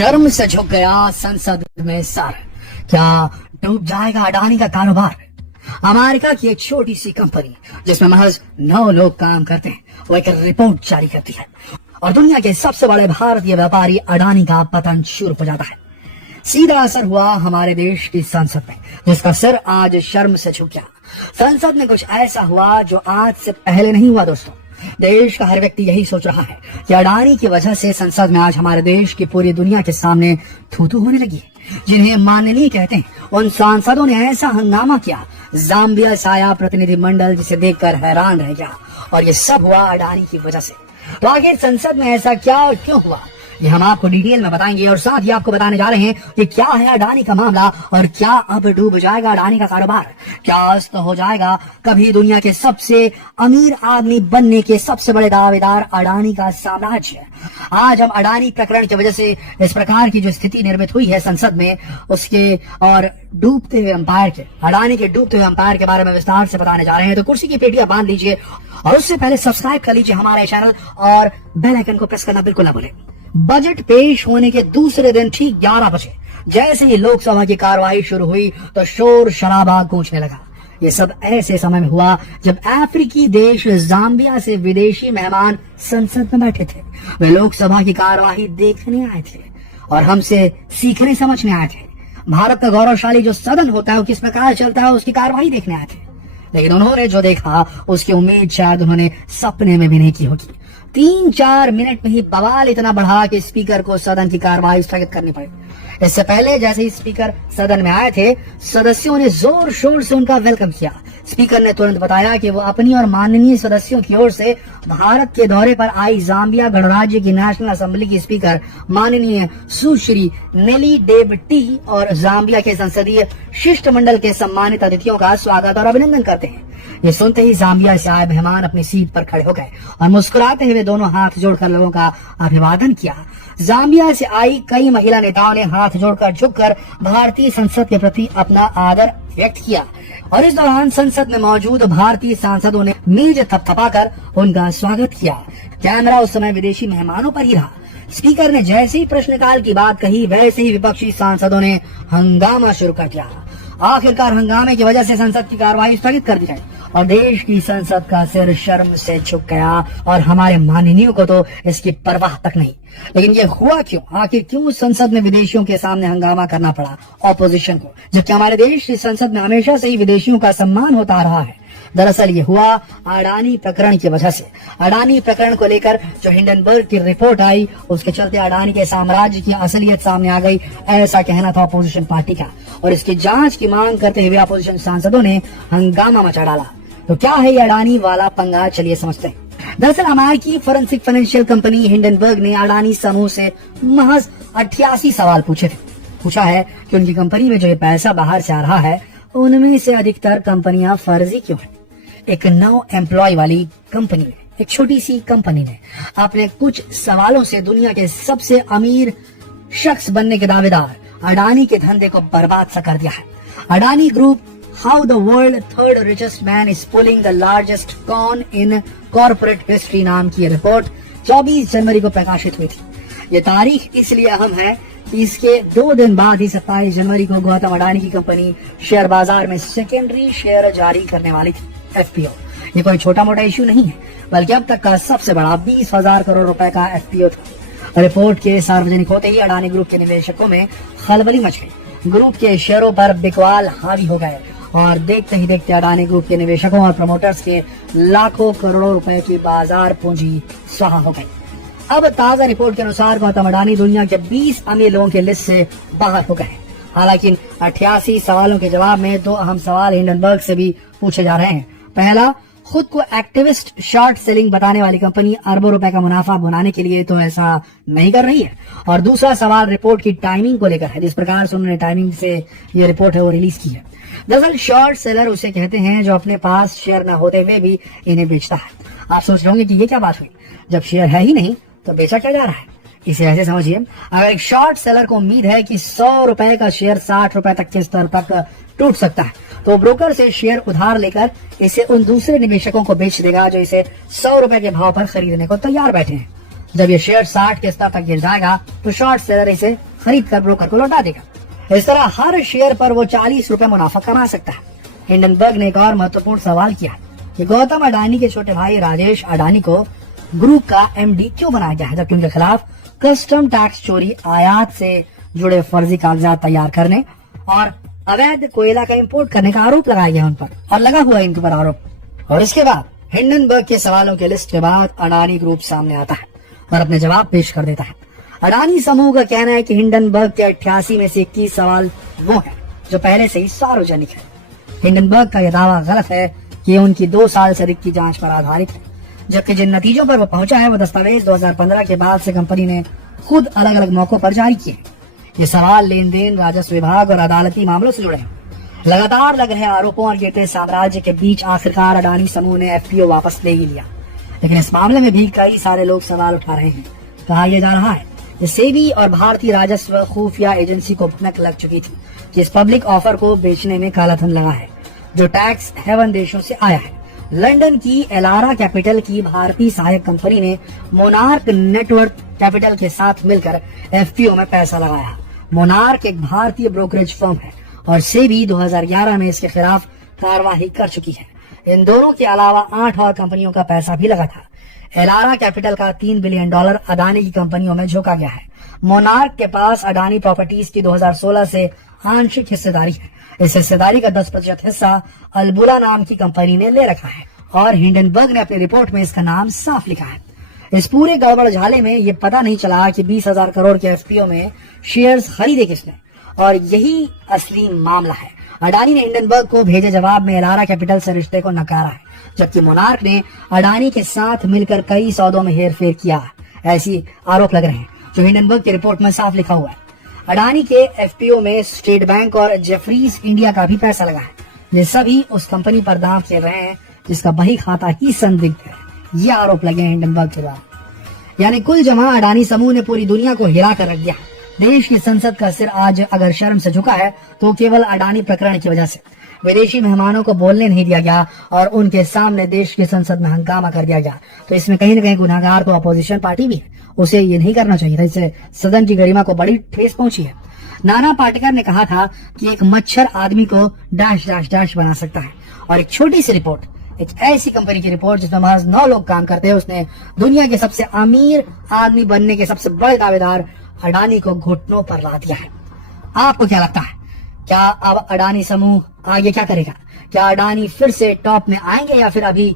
शर्म से झुक गया संसद में सर। क्या डूब जाएगा अडानी का कारोबार? अमेरिका की एक छोटी सी कंपनी जिसमें महज 9 लोग काम करते हैं, वो एक रिपोर्ट जारी करती है और दुनिया के सबसे बड़े भारतीय व्यापारी अडानी का पतन शुरू हो जाता है। सीधा असर हुआ हमारे देश की संसद में, जिसका सिर आज शर्म से झुक गया। संसद में कुछ ऐसा हुआ जो आज से पहले नहीं हुआ दोस्तों। देश का हर व्यक्ति यही सोच रहा है कि अडानी की वजह से संसद में आज हमारे देश की पूरी दुनिया के सामने थू-थू होने लगी है। जिन्हें माननीय कहते हैं, उन सांसदों ने ऐसा हंगामा किया, जाम्बिया से आया प्रतिनिधिमंडल जिसे देखकर हैरान रह गया, और ये सब हुआ अडानी की वजह से। तो आखिर संसद में ऐसा क्या और क्यों हुआ, ये हम आपको डिटेल में बताएंगे और साथ ही आपको बताने जा रहे हैं कि क्या है अडानी का मामला और क्या अब डूब जाएगा अडानी का कारोबार, क्या अस्त हो जाएगा कभी दुनिया के सबसे अमीर आदमी बनने के सबसे बड़े दावेदार अडानी का साम्राज्य। आज हम अडानी प्रकरण की वजह से इस प्रकार की जो स्थिति निर्मित हुई है संसद में, उसके और डूबते हुए अंपायर के, अडानी के डूबते हुए अंपायर के बारे में विस्तार से बताने जा रहे हैं। तो कुर्सी की पेटियां बांध लीजिए और उससे पहले सब्सक्राइब कर लीजिए हमारे चैनल और बेल आइकन को प्रेस करना बिल्कुल ना भूलें। बजट पेश होने के दूसरे दिन ठीक 11 बजे जैसे ही लोकसभा की कार्यवाही शुरू हुई तो शोर शराबा गूंजने लगा। ये सब ऐसे समय में हुआ जब अफ्रीकी देश जाम्बिया से विदेशी मेहमान संसद में बैठे थे। वे लोकसभा की कार्यवाही देखने आए थे और हमसे सीखने समझने आए थे। भारत का गौरवशाली जो सदन होता है वो किस प्रकार चलता है उसकी कार्यवाही देखने आए थे। लेकिन उन्होंने जो देखा उसकी उम्मीद शायद उन्होंने सपने में भी नहीं की होगी। 3-4 मिनट में ही बवाल इतना बढ़ा कि स्पीकर को सदन की कार्यवाही स्थगित करनी पड़ी। इससे पहले जैसे ही स्पीकर सदन में आए थे, सदस्यों ने जोर शोर से उनका वेलकम किया। स्पीकर ने तुरंत बताया कि वो अपनी और माननीय सदस्यों की ओर से भारत के दौरे पर आई जाम्बिया गणराज्य की नेशनल असेंबली की स्पीकर माननीय सुश्री नेली डेबटी और जाम्बिया के संसदीय शिष्टमंडल के सम्मानित अतिथियों का स्वागत और अभिनंदन करते हैं। ये सुनते ही जाम्बिया से आए मेहमान अपनी सीट पर खड़े हो गए और मुस्कुराते हुए दोनों हाथ जोड़कर लोगों का अभिवादन किया। जाम्बिया से आई कई महिला नेताओं ने हाथ जोड़कर झुककर भारतीय संसद के प्रति अपना आदर व्यक्त किया और इस दौरान संसद में मौजूद भारतीय सांसदों ने मेज थपथपाकर उनका स्वागत किया। कैमरा उस समय विदेशी मेहमानों पर ही रहा। स्पीकर ने जैसे ही प्रश्नकाल की बात कही, वैसे ही विपक्षी सांसदों ने हंगामा शुरू कर दिया। आखिरकार हंगामे की वजह से संसद की कार्यवाही स्थगित कर दी गई और देश की संसद का सिर शर्म से झुक गया और हमारे माननीयों को तो इसकी परवाह तक नहीं। लेकिन ये हुआ क्यों? आखिर क्यों संसद में विदेशियों के सामने हंगामा करना पड़ा ऑपोजिशन को, जबकि हमारे देश की संसद में हमेशा से ही विदेशियों का सम्मान होता रहा है? दरअसल ये हुआ अडानी प्रकरण की वजह से। अडानी प्रकरण को लेकर जो हिंडनबर्ग की रिपोर्ट आई, उसके चलते अडानी के साम्राज्य की असलियत सामने आ गई, ऐसा कहना था अपोजिशन पार्टी का, और इसकी जांच की मांग करते हुए अपोजिशन सांसदों ने हंगामा मचा डाला। तो क्या है ये अडानी वाला पंगा, चलिए समझते हैं। दरअसल अमेरिकी फोरेंसिक फाइनेंशियल कंपनी हिंडनबर्ग ने अडानी समूह से महज 88 सवाल पूछे थे। पूछा है कि उनकी कंपनी में जो ये पैसा बाहर से आ रहा है, उनमें से अधिकतर कंपनियां फर्जी क्यों हैं? एक 9 एम्प्लॉय वाली कंपनी ने, एक छोटी सी कंपनी ने अपने कुछ सवालों से दुनिया के सबसे अमीर शख्स बनने के दावेदार अडानी के धंधे को बर्बाद सा कर दिया है। Adani group, how the world third richest man is pulling the largest con in corporate history नाम की रिपोर्ट 24 जनवरी को प्रकाशित हुई थी। ये तारीख इसलिए अहम है कि इसके 2 दिन बाद ही 27 जनवरी को गौतम अडानी की कंपनी शेयर बाजार में सेकेंडरी शेयर जारी करने वाली थी, एफपीओ। ये कोई छोटा मोटा इश्यू नहीं है, बल्कि अब तक का सबसे बड़ा 20,000 करोड़ रुपए का एफपीओ था। रिपोर्ट के सार्वजनिक होते ही अडानी ग्रुप के निवेशकों में खलबली मच गई। ग्रुप के शेयरों पर बिकवाल हावी हो गए और देखते ही देखते अडानी ग्रुप के निवेशकों और प्रमोटर्स के लाखों करोड़ों रुपए की बाजार पूंजी स्वाहा हो गई। अब ताजा रिपोर्ट के अनुसार गौतम अडानी दुनिया के 20 अमीर लोगों की लिस्ट से बाहर हो गए। हालांकि 88 सवालों के जवाब में 2 अहम सवाल हिंडनबर्ग से भी पूछे जा रहे हैं। पहला, खुद को एक्टिविस्ट शॉर्ट सेलिंग बताने वाली कंपनी अरबों रुपए का मुनाफा बनाने के लिए तो ऐसा नहीं कर रही है, और दूसरा सवाल रिपोर्ट की टाइमिंग को लेकर है, जिस प्रकार से उन्होंने टाइमिंग से ये रिपोर्ट है वो रिलीज की है। दरअसल शॉर्ट सेलर उसे कहते हैं जो अपने पास शेयर न होते हुए भी इन्हें बेचता है। आप सोच रहे होंगे कि ये क्या बात हुई, जब शेयर है ही नहीं तो बेचा क्या जा रहा है? इसे ऐसे समझिए, अगर एक शॉर्ट सेलर को उम्मीद है कि 100 रुपए का शेयर 60 रुपए तक के स्तर तक टूट सकता है, तो ब्रोकर से शेयर उधार लेकर इसे उन दूसरे निवेशकों को बेच देगा जो इसे 100 रुपए के भाव पर खरीदने को तैयार बैठे हैं। जब ये शेयर 60 के स्तर तक गिर जाएगा तो शॉर्ट सेलर इसे खरीद कर ब्रोकर को लौटा देगा। इस तरह हर शेयर पर वो 40 रुपए मुनाफा कमा सकता है। हिंडनबर्ग ने एक और महत्वपूर्ण सवाल किया कि गौतम अडानी के छोटे भाई राजेश अडानी को ग्रुप का एमडी क्यों बनाया गया है, जबकि उनके खिलाफ कस्टम टैक्स चोरी, आयात से जुड़े फर्जी कागजात तैयार करने और अवैध कोयला का इंपोर्ट करने का आरोप लगाया गया उन पर और लगा हुआ है इनके ऊपर आरोप। और इसके बाद हिंडनबर्ग के सवालों के लिस्ट के बाद अडानी ग्रुप सामने आता है और अपने जवाब पेश कर देता है। अडानी समूह का कहना है कि हिंडनबर्ग के 88 में से 21 सवाल वो हैं जो पहले से ही सार्वजनिक है। हिंडनबर्ग का यह दावा गलत है कि उनकी 2 साल से अधिक की जांच पर आधारित है, जबकि जिन नतीजों पर वो पहुंचा है वो दस्तावेज 2015 के बाद से कंपनी ने खुद अलग अलग मौकों पर जारी किए। ये सवाल लेन देन, राजस्व विभाग और अदालती मामलों से जुड़े हैं। लगातार लग रहे आरोपों और गिरते साम्राज्य के बीच आखिरकार अडानी समूह ने एफपीओ वापस ले ही लिया, लेकिन इस मामले में भी कई सारे लोग सवाल उठा रहे हैं। कहा यह जा रहा है कि सेबी और भारतीय राजस्व खुफिया एजेंसी को भनक लग चुकी थी कि इस पब्लिक ऑफर को बेचने में काला धन लगा है जो टैक्स हेवन देशों से आया है। लंदन की एलारा कैपिटल की भारतीय सहायक कंपनी ने मोनार्क नेटवर्क कैपिटल के साथ मिलकर एफपीओ में पैसा लगाया। मोनार्क एक भारतीय ब्रोकरेज फर्म है और सेबी 2011 में इसके खिलाफ कार्रवाई कर चुकी है। इन दोनों के अलावा 8 और कंपनियों का पैसा भी लगा था। एलारा कैपिटल का $3 बिलियन अडानी की कंपनियों में झोंका गया है। मोनार्क के पास अडानी प्रॉपर्टीज की 2016 से आंशिक हिस्सेदारी है। इस हिस्सेदारी का 10% हिस्सा अलबुला नाम की कंपनी ने ले रखा है और हिंडनबर्ग ने अपनी रिपोर्ट में इसका नाम साफ लिखा है। इस पूरे गड़बड़ झाले में ये पता नहीं चला कि 20,000 करोड़ के एफपीओ में शेयर्स खरीदे किसने, और यही असली मामला है। अडानी ने हिंडनबर्ग को भेजे जवाब में एलारा कैपिटल से रिश्ते को नकारा है, जबकि मोनार्क ने अडानी के साथ मिलकर कई सौदों में हेरफेर किया। ऐसी आरोप लग रहे हैं जो हिंडनबर्ग की रिपोर्ट में साफ लिखा हुआ है। अडानी के एफपीओ में स्टेट बैंक और जेफरीज इंडिया का भी पैसा लगा है। ये सभी उस कंपनी पर दांव खेल रहे हैं जिसका बही खाता ही संदिग्ध है। ये आरोप लगे हिंडनबर्ग के बाद। यानी कुल जमा अडानी समूह ने पूरी दुनिया को हिला कर रख दिया। देश की संसद का सिर आज अगर शर्म से झुका है तो केवल अडानी प्रकरण की वजह से। विदेशी मेहमानों को बोलने नहीं दिया गया और उनके सामने देश की संसद में हंगामा कर दिया गया। तो इसमें कहीं न कहीं गुनाहगार तो अपोजिशन पार्टी भी है, उसे ये नहीं करना चाहिए था। इससे सदन की गरिमा को बड़ी ठेस पहुंची है। नाना पाटेकर ने कहा था कि एक मच्छर आदमी को डैश डैश डैश बना सकता है, और एक छोटी सी रिपोर्ट, एक ऐसी कंपनी की रिपोर्ट जिसमें महज 9 लोग काम करते हैं, उसने दुनिया के सबसे अमीर आदमी बनने के सबसे बड़े दावेदार अडानी को घुटनों पर ला दिया है। आपको क्या लगता है, क्या अब अडानी समूह आगे क्या करेगा? क्या अडानी फिर से टॉप में आएंगे या फिर अभी